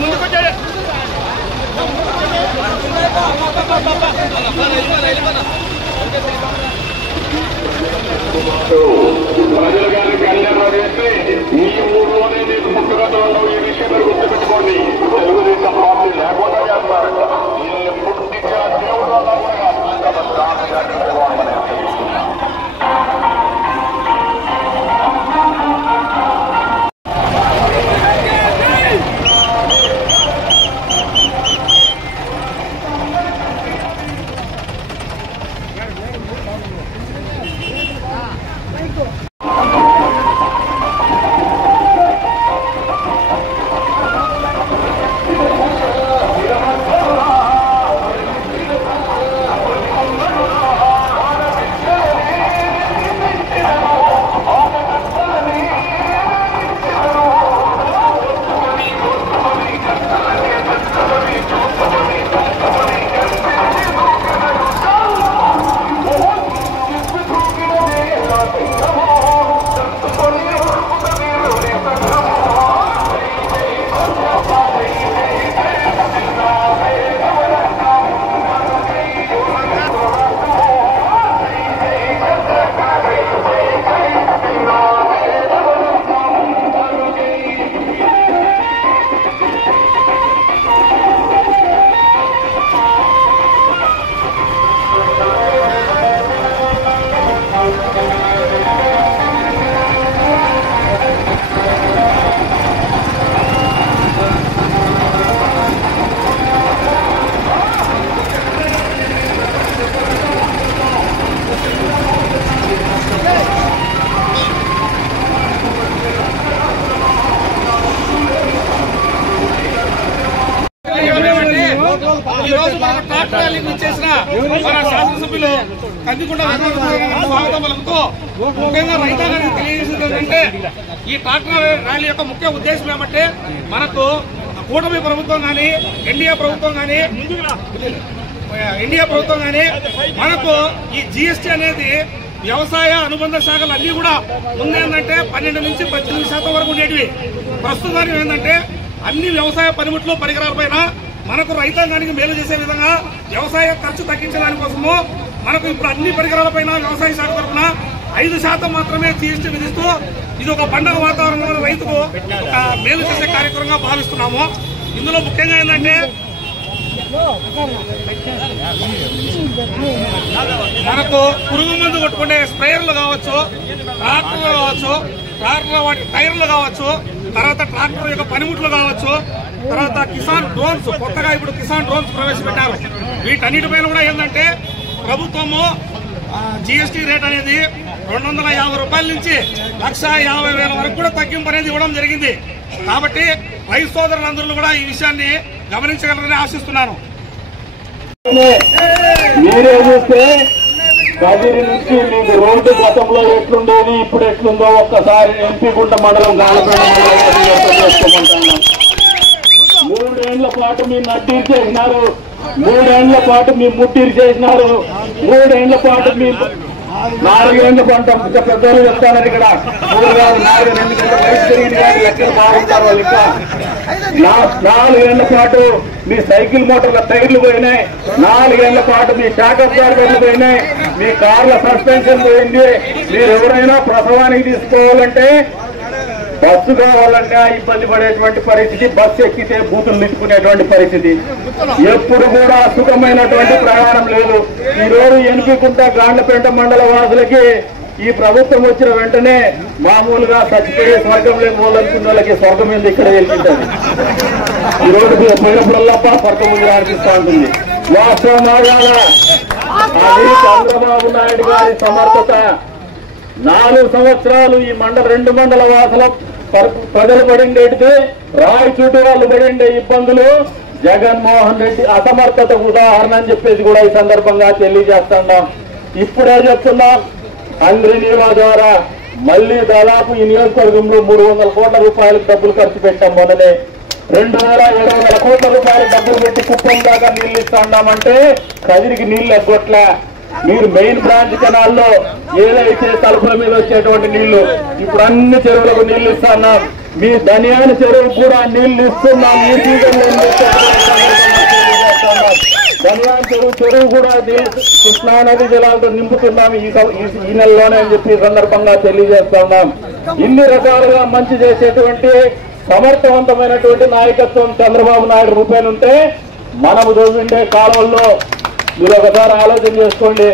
ముందుకొచ్చాడే ప్రజల గారికి అన్యాయం చేస్తే ఈ ఊళ్ళోనే నీకు పుట్టుకతో ఈ విషయం మీరు గుర్తుపెట్టుకోండి. తెలుగుదేశం పార్టీ లేకుండా చేస్తారంట. వీళ్ళని పుట్టించిన దేవుడు కూడా మన శాసనసభ్యులు కందికొండ స్వాగతం పలుకుతూ ముఖ్యంగా రైతాంగానికి తెలియజేసేది ఏంటంటే ఈ ట్రాక్టర్ ర్యాలీ యొక్క ముఖ్య ఉద్దేశం ఏమంటే మనకు కూటమి ప్రభుత్వం కానీ ఎన్డీఏ ప్రభుత్వం కానీ మనకు ఈ జీఎస్టీ అనేది వ్యవసాయ అనుబంధ శాఖలు అన్ని కూడా ముందేంటంటే 12 నుంచి 18% వరకు ఉండేటివి. ప్రస్తుతానికి ఏంటంటే అన్ని వ్యవసాయ పనిముట్లు పరికరాలపైన మనకు రైతాంగానికి మేలు చేసే విధంగా వ్యవసాయ ఖర్చు తగ్గించడానికి కోసము మనకు ఇప్పుడు అన్ని పరికరాలపైన వ్యవసాయ శాఖ తరఫున 5% మాత్రమే జీఎస్టీ విధిస్తూ ఇది ఒక పండుగ వాతావరణంలో రైతుకు ఒక మేలు చేసే కార్యక్రమంగా భావిస్తున్నాము. ఇందులో ముఖ్యంగా ఏంటంటే మనకు పురుగు మందు కొట్టుకునే స్ప్రేయర్లు కావచ్చు, ట్రాక్టర్లు కావచ్చు, ట్రాక్టర్ వాటి టైర్లు కావచ్చు, తర్వాత ట్రాక్టర్ యొక్క పనిముట్లు కావచ్చు, తర్వాత కిసాన్ డ్రోన్స్, కొత్తగా ఇప్పుడు కిసాన్ డ్రోన్స్ ప్రవేశపెట్టారు. వీటన్నిటిపైన కూడా ఏంటంటే ప్రభుత్వము జీఎస్టీ రేట్ అనేది 250 రూపాయల నుంచి 1,50,000 వరకు కూడా తగ్గింపు అనేది ఇవ్వడం జరిగింది. కాబట్టి రైతు సోదరులందరూ కూడా ఈ విషయాన్ని గమనించగలరని ఆశిస్తున్నాను. మీరే చూస్తే కదిరి నుంచి మీకు రోడ్డు గతంలో ఎట్లుండేది ఇప్పుడు ఎట్లుందో ఒక్కసారి ఎంపీగుంట మండలం గాలపేట మండలం చేసుకోమంటున్నాం. 3 ఏళ్ల పాటు మీ నడ్డీరు చేసినారు, 3 ఏళ్ల పాటు మీ ముట్టిరు చేసినారు, 3 ఏళ్ల పాటు మీ 4 ఏళ్ల పంట పెద్దలు చెప్తానని ఇక్కడ 3 కాదు 4 ఎందుకంటే వయసు పెరిగింది కానీ లెక్కలు బాగుంటారు వాళ్ళు. ఇంకా 4 ఏళ్ల పాటు మీ సైకిల్ మోటార్ల టైర్లు పోయినాయి, 4 ఏళ్ల పాటు మీ షాకప్ గార్డెన్లు పోయినాయి, మీ కార్ల సస్పెన్షన్ పోయింది. మీరు ఎవరైనా ప్రసవానికి తీసుకోవాలంటే బస్సు కావాలంటే ఇబ్బంది పడేటువంటి పరిస్థితి, బస్సు ఎక్కితే బూతులు తీసుకునేటువంటి పరిస్థితి, ఎప్పుడు కూడా సుఖమైనటువంటి ప్రయాణం లేదు. ఈ రోజు ఎనిపికుంట గాండ్లపేట మండల వాసులకి ఈ ప్రభుత్వం వచ్చిన వెంటనే మామూలుగా చచ్చిపోయే స్వర్గం లేని వాళ్ళనుకున్న వాళ్ళకి స్వర్గం మీద ఇక్కడ వెళ్తుంటుంది. ఈ రోజు పోయినప్పుడల్లా స్వర్గం ముందు అనిపిస్తూ ఉంటుంది. వాస్తవం అది చంద్రబాబు నాయుడు గారి సమర్థత. 4 సంవత్సరాలు ఈ 2 మండల వాసుల ప్రజలు పడిండేటితే రాయచూటి వాళ్ళు పడిండే ఇబ్బందులు జగన్మోహన్ రెడ్డి అసమర్థతకు ఉదాహరణ అని చెప్పేసి కూడా ఈ సందర్భంగా తెలియజేస్తున్నాం. ఇప్పుడే చెప్తున్నాం, అంద్రి నీవా ద్వారా మళ్లీ దాదాపు ఈ నియోజకవర్గంలో 300 కోట్ల రూపాయలకు డబ్బులు ఖర్చు పెట్టాం. మొన్ననే 2,700 కోట్ల రూపాయలు డబ్బులు పెట్టి కుప్పం దాకా నీళ్లు ఇస్తున్నామంటే కదిరికి నీళ్లు ఎగ్గొట్ల. మీరు మెయిన్ బ్రాంచ్ కెనాల్లో ఏదైతే తలుపుల మీద వచ్చేటువంటి నీళ్లు ఇప్పుడు అన్ని చెరువులకు నీళ్లు ఇస్తున్నాం. మీ ధనియాని చెరువుకు కూడా నీళ్లు ఇస్తున్నాం. ఈ సీజన్లో ధనియాని చెరువు కూడా కృష్ణా నది జలాలతో నింపుతున్నాం ఈ నెలలోనే అని చెప్పి సందర్భంగా తెలియజేస్తున్నాం. ఇన్ని రకాలుగా మంచి చేసేటువంటి సమర్థవంతమైనటువంటి నాయకత్వం చంద్రబాబు నాయుడు రూపేనుంటే మనము చదువుండే కాలువల్లో మీరు ఒకసారి ఆలోచన చేసుకోండి.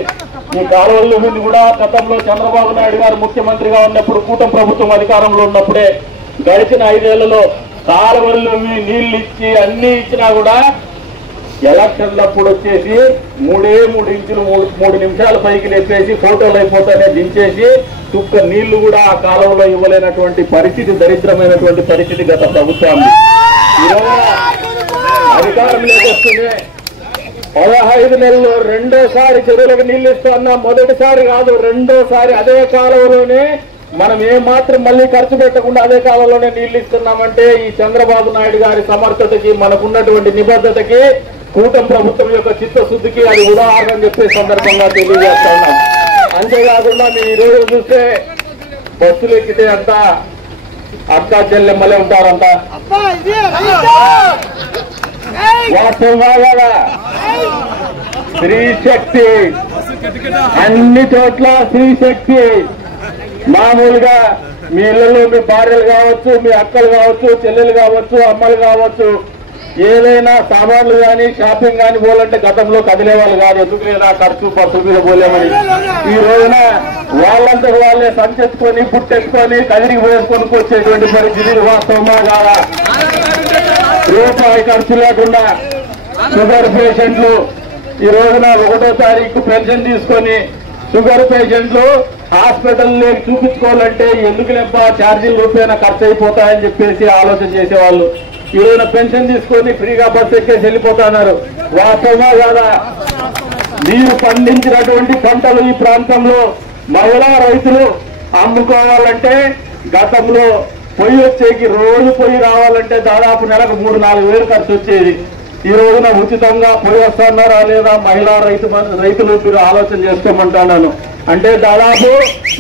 ఈ కాలువల్లో మీద కూడా గతంలో చంద్రబాబు నాయుడు గారు ముఖ్యమంత్రిగా ఉన్నప్పుడు కూటమి ప్రభుత్వం అధికారంలో ఉన్నప్పుడే గడిచిన 5 ఏళ్లలో కాలువల్లో నీళ్లు ఇచ్చి అన్ని ఇచ్చినా కూడా ఎలక్షన్లప్పుడు వచ్చేసి 3 ఇంచులు 3 నిమిషాల పైకి లేపేసి ఫోటోలు అయిపోతానే దించేసి చుక్క నీళ్లు కూడా ఆ కాలంలో ఇవ్వలేనటువంటి పరిస్థితి, దరిద్రమైనటువంటి పరిస్థితి గత ప్రభుత్వాన్ని. ఈరోజు అధికారంలోకి వస్తుంది 15 నెలల్లో రెండోసారి చెరువులకు నీళ్లు ఇస్తున్నా. మొదటిసారి కాదు, రెండోసారి అదే కాలంలోనే మనం ఏమాత్రం మళ్ళీ ఖర్చు పెట్టకుండా అదే కాలంలోనే నీళ్లు ఇస్తున్నామంటే ఈ చంద్రబాబు నాయుడు గారి సమర్థతకి, మనకున్నటువంటి నిబద్ధతకి, కూటమి ప్రభుత్వం యొక్క చిత్తశుద్ధికి అది ఉదాహరణ చెప్పే సందర్భంగా తెలియజేస్తా ఉన్నాం. అంతేకాకుండా మీరు ఈరోజు చూస్తే బస్సులు ఎక్కితే అంతా అక్క చెల్లెమ్మలే ఉంటారంట. వాస్తవంగా కదా స్త్రీ శక్తి అన్ని చోట్ల స్త్రీ శక్తి. మామూలుగా మీ ఇళ్లలో మీ భార్యలు కావచ్చు, మీ అక్కలు కావచ్చు, చెల్లెలు కావచ్చు, అమ్మలు కావచ్చు, ఏదైనా సామాన్లు కానీ షాపింగ్ కానీ పోలంటే గతంలో కదిలే వాళ్ళు కాదు. ఎందుకు లేదా ఖర్చు బస్సుల మీద పోలేమని. ఈ రోజున వాళ్ళంతా వాళ్ళే సంచెత్తుకొని పుట్టెత్తుకొని కదిరికి పోసుకొని వచ్చేటువంటి పరిస్థితి వాస్తవమా కాదా? రూపాయి ఖర్చు లేకుండా షుగర్ పేషెంట్లు ఈ రోజున 1వ తారీఖు పెన్షన్ తీసుకొని షుగర్ పేషెంట్లు హాస్పిటల్లో చూపించుకోవాలంటే ఎందుకు లెప్ప ఛార్జీల రూపాయన ఖర్చు అయిపోతాయని చెప్పేసి ఆలోచన చేసేవాళ్ళు. ఈ రోజున పెన్షన్ తీసుకొని ఫ్రీగా బస్సు ఎక్కేసి వెళ్ళిపోతున్నారు. వాస్తవమా కాదా? మీరు పండించినటువంటి పంటలు ఈ ప్రాంతంలో మహిళా రైతులు అమ్ముకోవాలంటే గతంలో పొయ్యి వచ్చేకి రోజు పొయ్యి రావాలంటే దాదాపు నెలకు 3-4 వేలు ఖర్చు వచ్చేది. ఈ రోజున ఉచితంగా పొయ్యి వస్తున్నారా లేదా మహిళా రైతులు మీరు ఆలోచన చేసుకోమంటున్నాను. అంటే దాదాపు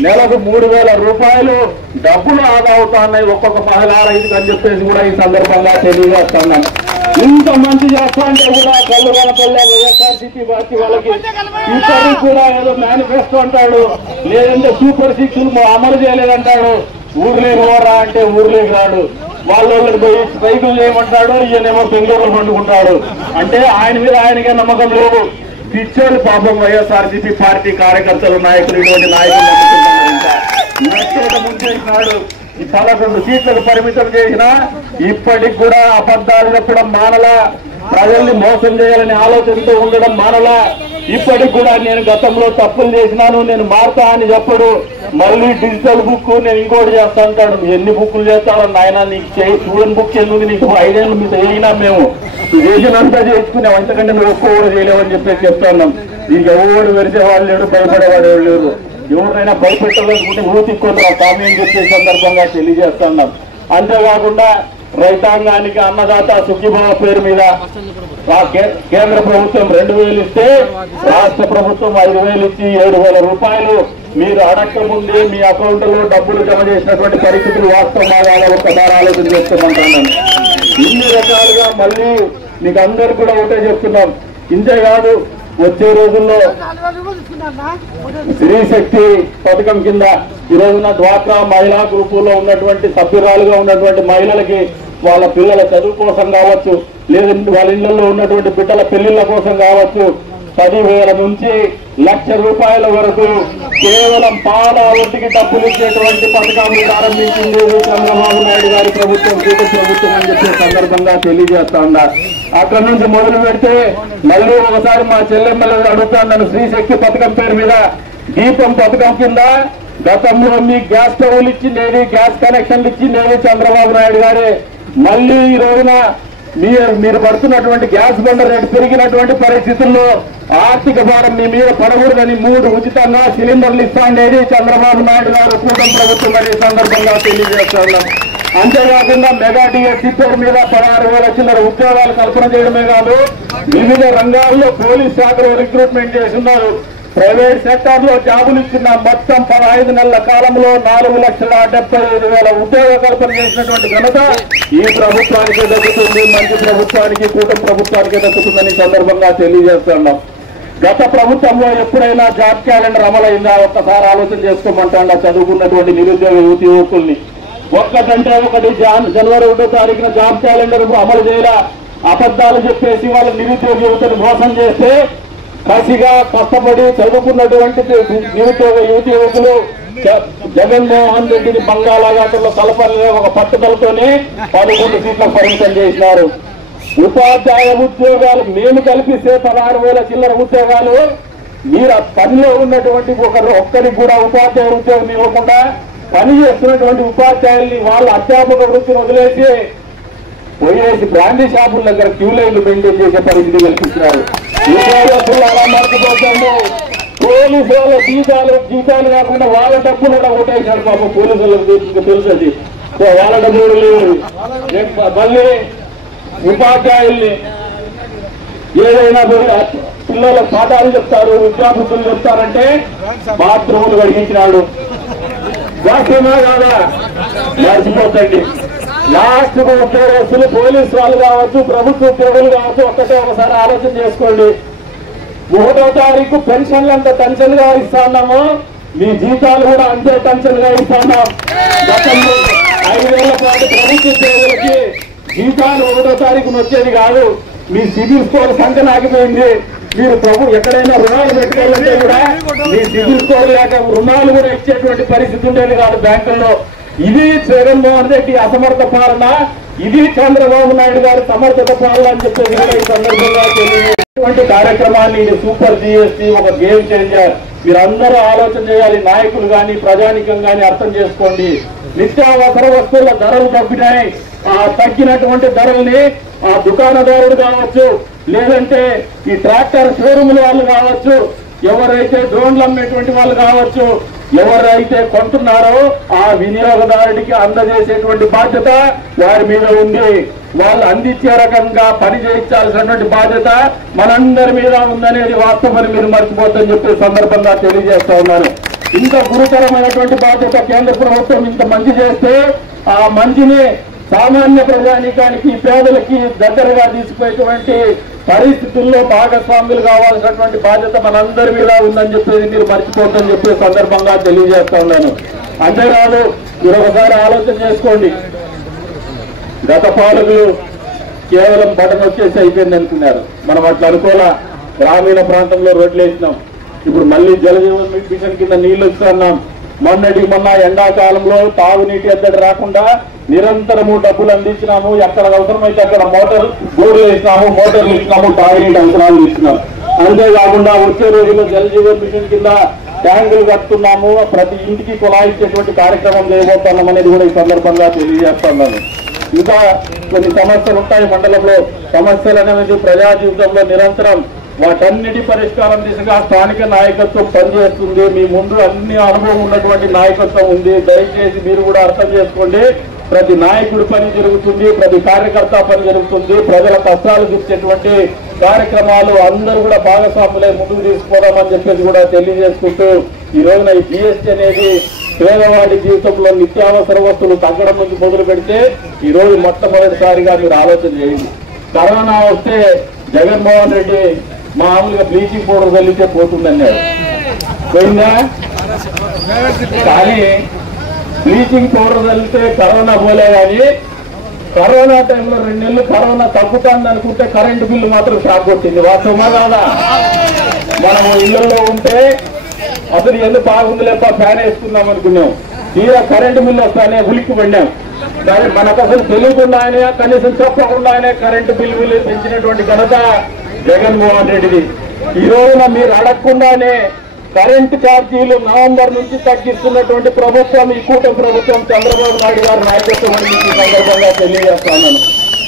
నెలకు 3,000 రూపాయలు డబ్బులు ఆదా అవుతున్నాయి ఒక్కొక్క మహిళా రైతుకు అని చెప్పేసి కూడా ఈ సందర్భంగా తెలియజేస్తున్నాను. ఇంత మంచి చేస్తా అంటే కూడా కళ్ళు కనపల్లే వైఎస్ఆర్సీపీ పార్టీ వాళ్ళకి ఇప్పటికి కూడా ఏదో మేనిఫెస్టో అంటాడు, లేదంటే సూపర్ 6 అమలు చేయలేదంటాడు. ఊర్లేకి పోరా అంటే ఊర్లేకి రాడు. వాళ్ళకి పోయి సైకిల్ చేయమంటాడు, ఈయనేమో బెంగళూరులో పండుకుంటాడు. అంటే ఆయన మీద ఆయనకే నమ్మకం లేదు. పిచ్చోళ్ళు పాపం వైఎస్ఆర్సీపీ పార్టీ కార్యకర్తలు, నాయకులు, ఇటువంటి నాయకులు ముంచేసినాడు. ఈ 11 సీట్లకు పరిమితం చేసినా ఇప్పటికి కూడా అబద్ధాలు చెప్పడం మానలా, ప్రజల్ని మోసం చేయాలని ఆలోచనతో ఉండడం మానలా. ఇప్పటికి కూడా నేను గతంలో తప్పులు చేసినాను, నేను మారుతా అని చెప్పడు. మళ్ళీ డిజిటల్ బుక్ నేను ఇంకోటి చేస్తా అంటాడు. ఎన్ని బుక్కులు చేస్తాడో నాయన, నీకు చూడని బుక్ ఎందుకు, నీకు 5 ఏళ్ళు మీకు వేయినా మేము చేసినంతా చేసుకున్నాం, అంతకంటే నువ్వు ఒక్క కూడా చేయలేవని చెప్పేసి చెప్తున్నాం. నీకు ఎవరు వెరిసేవాళ్ళు లేడు, భయపడేవాడు ఎవరు లేరు. ఎవరినైనా భయపెట్టాలనుకుంటే ఊతిక్కొని ఆ స్వామి అని చెప్పే సందర్భంగా తెలియజేస్తున్నాం. అంతేకాకుండా రైతాంగానికి అన్నదాత సుఖీభావ పేరు మీద కేంద్ర ప్రభుత్వం 2,000 ఇస్తే రాష్ట్ర ప్రభుత్వం 5,000 ఇచ్చి 7,000 రూపాయలు మీరు అడక్క ముందే మీ అకౌంట్ లో డబ్బులు జమ చేసినటువంటి పరిస్థితులు వాస్తవంగా ఒక్కసారి ఆలోచన చేసుకోమంటున్నాను. ఇన్ని రకాలుగా మళ్ళీ మీకు అందరు కూడా ఒకటే చెప్తున్నాం. ఇంతేకాదు వచ్చే రోజుల్లో స్త్రీ శక్తి పథకం కింద ఈ రోజున డ్వాక్రా మహిళా గ్రూపులో ఉన్నటువంటి సభ్యురాలుగా ఉన్నటువంటి మహిళలకి వాళ్ళ పిల్లల చదువు కోసం కావచ్చు, లేదంటే వాళ్ళ ఇళ్లలో ఉన్నటువంటి బిడ్డల పెళ్లిళ్ల కోసం కావచ్చు, 10,000 నుంచి 1,00,000 రూపాయల వరకు కేవలం పాదావతికి డబ్బులు ఇచ్చేటువంటి పథకాన్ని ప్రారంభించింది చంద్రబాబు నాయుడు గారి ప్రభుత్వం, కూటమి ప్రభుత్వం అని చెప్పే సందర్భంగా తెలియజేస్తా ఉన్నా. అక్కడ నుంచి మొదలు పెడితే మళ్ళీ ఒకసారి మా చెల్లెమ్మలు అడుగుతాను, స్త్రీ శక్తి పథకం పేరు మీద దీపం పథకం కింద గతంలో మీ గ్యాస్ స్టవ్లు ఇచ్చిండేది, గ్యాస్ కనెక్షన్లు ఇచ్చిండేది చంద్రబాబు నాయుడు గారే. మళ్ళీ ఈ రోజున మీరు పడుతున్నటువంటి గ్యాస్ బండ రేటు పెరిగినటువంటి పరిస్థితుల్లో ఆర్థిక భారం మీ మీద పడకూడదని 3 ఉచితంగా సిలిండర్లు ఇస్తాండేది చంద్రబాబు నాయుడు గారు, కూటమి ప్రభుత్వం అనే సందర్భంగా తెలియజేస్తా ఉన్నాం. అంతేకాకుండా మెగా డిఎస్సీ పేరు మీద 16,000 చిల్లర ఉద్యోగాలు కల్పన చేయడమే కాదు, వివిధ రంగాల్లో పోలీస్ శాఖలో రిక్రూట్మెంట్ చేస్తున్నారు. ప్రైవేట్ సెక్టార్ లో జాబులు ఇచ్చిన మొత్తం 15 నెలల కాలంలో 4,75,000 ఉద్యోగ కల్పన చేసినటువంటి ఘనత ఈ ప్రభుత్వానికి దక్కుతుంది, మంచి ప్రభుత్వానికి, కూటమి ప్రభుత్వానికి దక్కుతుందని సందర్భంగా తెలియజేస్తున్నాం. గత ప్రభుత్వంలో ఎప్పుడైనా జాబ్ క్యాలెండర్ అమలైందా ఒక్కసారి ఆలోచన చేసుకోమంటా చదువుకున్నటువంటి నిరుద్యోగ యువతి యువకుల్ని. ఒక్కటంటే ఒకటి జనవరి 1వ తారీఖున జాబ్ క్యాలెండర్ అమలు చేయాల అబద్ధాలు చెప్పేసి వాళ్ళ నిరుద్యోగ యువతను మోసం చేస్తే కసిగా కష్టపడి చదువుకున్నటువంటి నిరుద్యోగ యువతి యువకులు జగన్మోహన్ రెడ్డిని బంగాళాఖాతంలో కలపాలనే ఒక పట్టుదలతోనే 11 సీట్లకు పరిమితం చేసినారు. ఉపాధ్యాయ ఉద్యోగాలు మేము కల్పిస్తే 16,000 చిల్లర ఉద్యోగాలు మీరు పనిలో ఉన్నటువంటి ఒక్కరికి కూడా ఉపాధ్యాయ ఉద్యోగం ఇవ్వకుండా పని చేస్తున్నటువంటి ఉపాధ్యాయుల్ని వాళ్ళ అధ్యాపక వృత్తిని వదిలేసి పోయేసి బ్రాండీ షాపుల దగ్గర క్యూ లైన్లు మెయింటైన్ చేసే పరిస్థితి కల్పించినారు. ఉద్యోగస్తులు అలా మర్చిపోతాము. పోలీసు వాళ్ళ జీతాలు కాకుండా వాళ్ళ డబ్బులు కూడా కొట్టేశారు పాపం పోలీసులకు తెలుసది. వాళ్ళ డబ్బులు లేవు. మళ్ళీ ఉపాధ్యాయుల్ని ఏదైనా పిల్లలకు పాఠాలు చెప్తారు, విద్యాబుద్ధులు చెప్తారంటే బాత్రూములు కడిగించినాడు. వాస్తవమా కాదా? మర్చిపోతండి. లాస్ట్ ఉద్యోగస్తులు పోలీసు వాళ్ళు కావచ్చు, ప్రభుత్వ ఉద్యోగులు కావచ్చు, ఒకసారి ఆలోచన చేసుకోండి. 1వ తారీఖు పెన్షన్లు అంత టెన్షన్ గా ఇస్తా ఉన్నాము, మీ జీతాలు కూడా అంతే టెన్షన్ గా ఇస్తా ఉన్నాం. గతంలో 5 ఏళ్ల పాటు ప్రభుత్వ ఉద్యోగులకి జీతాలు 1వ తారీఖున వచ్చేది కాదు. మీ సిబిల్ స్కోర్ సంఖ్య ఆగిపోయింది. మీరు ఎక్కడైనా రుణాలు పెట్టుకోవాలంటే కూడా మీ సిబిల్ స్కోర్ లేక రుణాలు కూడా ఇచ్చేటువంటి పరిస్థితి ఉండేది కాదు బ్యాంకుల్లో. ఇది జగన్మోహన్ రెడ్డి అసమర్థ పాలన, ఇది చంద్రబాబు నాయుడు గారి సమర్థత పాలన అని చెప్పేసి ఈ సందర్భంగా తెలియజేటువంటి కార్యక్రమాన్ని ఇది సూపర్ జిఎస్టీ ఒక గేమ్ చేంజర్. మీరందరూ ఆలోచన చేయాలి. నాయకులు కానీ ప్రజానికం కానీ అర్థం చేసుకోండి. నిత్యావసర వస్తువుల ధరలు తగ్గినాయి. ఆ తగ్గినటువంటి ధరల్ని ఆ దుకాణదారుడు కావచ్చు, లేదంటే ఈ ట్రాక్టర్ షోరూముల వాళ్ళు కావచ్చు, ఎవరైతే డ్రోన్లు అమ్మేటువంటి వాళ్ళు కావచ్చు, ఎవరైతే కొంటున్నారో ఆ వినియోగదారుడికి అందజేసేటువంటి బాధ్యత వారి మీద ఉంది. వాళ్ళు అందించే రకంగా పని చేయించాల్సినటువంటి బాధ్యత మనందరి మీద ఉందనేది వాస్తవాన్ని మీరు మర్చిపోద్దని చెప్పే సందర్భంగా తెలియజేస్తా ఉన్నాను. ఇంత గురుతరమైనటువంటి బాధ్యత కేంద్ర ప్రభుత్వం ఇంత మంచి చేస్తే ఆ మంచిని సామాన్య ప్రజానీకానికి, పేదలకి దగ్గరగా తీసుకుపోయేటువంటి పరిస్థితుల్లో భాగస్వాములు కావాల్సినటువంటి బాధ్యత మనందరి మీద ఉందని చెప్పేది మీరు మర్చిపోతుందని చెప్పే సందర్భంగా తెలియజేస్తా ఉన్నాను. అంతేకాదు, మీరు ఒకసారి ఆలోచన చేసుకోండి. గత పాలకులు కేవలం బటన్ వచ్చేసి అయిపోయింది అనుకున్నారు. మనం అట్లా అనుకోలా. గ్రామీణ ప్రాంతంలో రోడ్లు వేసినాం. ఇప్పుడు మళ్ళీ జలజీవన్ మిషన్ కింద నీళ్లు ఇస్తున్నాం. మొన్న ఎండాకాలంలో తాగునీటి ఎద్దడి రాకుండా నిరంతరము డబ్బులు అందించినాము. ఎక్కడ అవసరమైతే అక్కడ బోర్లు వేసినాము, మోటార్లు ఇచ్చినాము, తాగునీటి అంచనాలు ఇచ్చినాం. అంతేకాకుండా వచ్చే రోజుల్లో జలజీవన్ మిషన్ కింద ట్యాంకులు కట్టుతున్నాము. ప్రతి ఇంటికి కులాయించేటువంటి కార్యక్రమం చేయబోతున్నాం అనేది కూడా ఈ సందర్భంగా తెలియజేస్తున్నాను. ఇంకా కొన్ని సమస్యలు ఉంటాయి మండలంలో. సమస్యలు అనేది ప్రజా జీవితంలో నిరంతరం వాటన్నిటి పరిష్కారం దిశగా స్థానిక నాయకత్వం పనిచేస్తుంది. మీ ముందు అన్ని అనుభవం ఉన్నటువంటి నాయకత్వం ఉంది. దయచేసి మీరు కూడా అర్థం చేసుకోండి. ప్రతి నాయకుడి పని జరుగుతుంది, ప్రతి కార్యకర్త పని జరుగుతుంది. ప్రజల కష్టాలు తీర్చేటువంటి కార్యక్రమాలు అందరూ కూడా భాగస్వాములే ముందుకు తీసుకోవడం చెప్పేసి కూడా తెలియజేసుకుంటూ ఈ రోజున ఈ జిఎస్టీ అనేది పేదవాడి జీవితంలో నిత్యావసర వస్తువులు తగ్గడం నుంచి మొదలు పెడితే ఈ రోజు మొట్టమొదటిసారిగా మీరు ఆలోచన చేయండి. కరోనా వస్తే జగన్మోహన్ రెడ్డి మామూలుగా బ్లీచింగ్ పౌడర్ చల్లితే పోతుందన్నాడు. పోయిందా? కానీ బ్లీచింగ్ పౌడర్ చల్లితే కరోనా పోలే. కానీ కరోనా టైంలో 2 నెలలు కరోనా తగ్గుతుంది అనుకుంటే కరెంటు బిల్లు మాత్రం షాక్ కొట్టింది. వాస్తవమా కాదా? మనము ఇళ్లలో ఉంటే అసలు ఎందుకు బాగుంది లేక ఫ్యాన్ వేసుకుందాం అనుకున్నాం. తీరా కరెంటు బిల్లు వస్తానే ఉలిక్కి పడినాం. కానీ మనకు అసలు తెలియకుండానే, కనీసం చెప్పకుండానే కరెంటు బిల్లు పెంచినటువంటి ఘనత జగన్మోహన్ రెడ్డిది. ఈ రోజున మీరు అడగకుండానే కరెంటు ఛార్జీలు నవంబర్ నుంచి తగ్గిస్తున్నటువంటి ప్రభుత్వం ఈ కూటమి ప్రభుత్వం చంద్రబాబు నాయుడు గారి నాయకత్వం అని ఈ సందర్భంగా తెలియజేస్తున్నాను.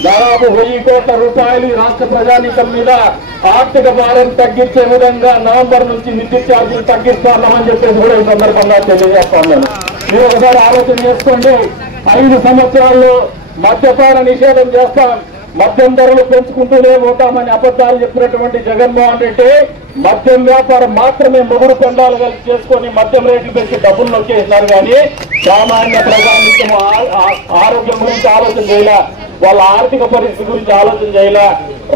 దాదాపు 1000 కోట్ల రూపాయలు ఈ రాష్ట్ర ప్రజానీకం మీద ఆర్థిక భారం తగ్గించే విధంగా నవంబర్ నుంచి విద్యుత్ ఛార్జీలు తగ్గిస్తున్నామని చెప్పేసి కూడా ఈ సందర్భంగా తెలియజేస్తున్నాను. మీరు ఒకసారి ఆలోచన చేసుకోండి. 5 సంవత్సరాల్లో మద్యపాన నిషేధం చేస్తాం, మద్యం ధరలు పెంచుకుంటూనే పోతామని అబద్ధాలు చెప్పినటువంటి జగన్మోహన్ రెడ్డి మద్యం వ్యాపారం మాత్రమే మొగుడు కొండాలు కలిసి చేసుకొని మద్యం రేట్లు పెంచి డబ్బులు నొక్కేసినారు కానీ సామాన్య ప్రజానిత్యం ఆరోగ్యం గురించి ఆలోచన చేయాల, వాళ్ళ ఆర్థిక పరిస్థితి గురించి ఆలోచన చేయాల.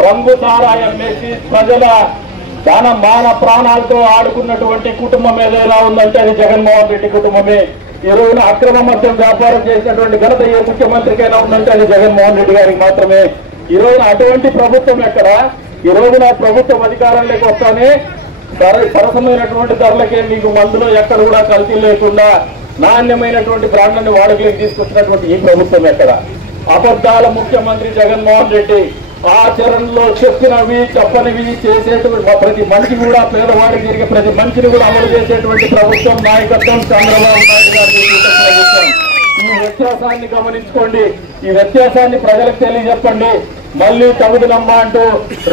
రంగు సారాయం వేసి ప్రజల ధన మాన ప్రాణాలతో ఆడుకున్నటువంటి కుటుంబం ఏదైనా ఉందంటే అది జగన్మోహన్ రెడ్డి కుటుంబమే. ఈ రోజున అక్రమ మద్యం వ్యాపారం చేసినటువంటి ఘనత ఏ ముఖ్యమంత్రికైనా ఉందంటే అది జగన్మోహన్ రెడ్డి గారికి మాత్రమే. ఈ రోజున అటువంటి ప్రభుత్వం ఎక్కడ? ఈ రోజున ప్రభుత్వం అధికారంలోకి వస్తానే సరసమైనటువంటి ధరలకే మీకు మందులో ఎక్కడ కూడా కల్తీ లేకుండా నాణ్యమైనటువంటి బ్రాండ్లను వాడుకలోకి తీసుకొచ్చినటువంటి ఈ ప్రభుత్వం ఎక్కడ? అబద్ధాల ముఖ్యమంత్రి జగన్మోహన్ రెడ్డి ఆచరణలో చెప్పినవి చెప్పనివి చేసేటువంటి ప్రతి మనిషి కూడా పేదవాడికి జరిగే ప్రతి మంచిని కూడా అమలు చేసేటువంటి ప్రభుత్వం నాయకత్వం చంద్రబాబు నాయుడు గారి ప్రభుత్వం. ఈ వ్యత్యాసాన్ని గమనించుకోండి, ఈ వ్యత్యాసాన్ని ప్రజలకు తెలియజెప్పండి. మళ్ళీ తగుదనమ్మా అంటూ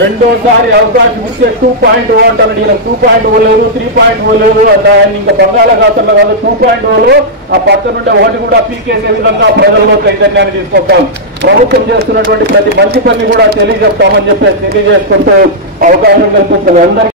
రెండోసారి అవకాశం ఇచ్చే 2.0 అంటారు. ఈయన 2.0 లేదు, 3.0 లేదు, ఆయన ఇంకా బంగాళాఖాతంలో కాదు 2.0లో ఆ పక్క నుండి ఒకటి కూడా పీకేసే విధంగా ప్రజల్లో చైతన్యాన్ని తీసుకొస్తాం. ప్రభుత్వం చేస్తున్నటువంటి ప్రతి మంచి పని కూడా తెలియజెప్తామని చెప్పేసి తెలియజేసుకుంటూ అవకాశం కల్పిస్తుంది అందరికీ.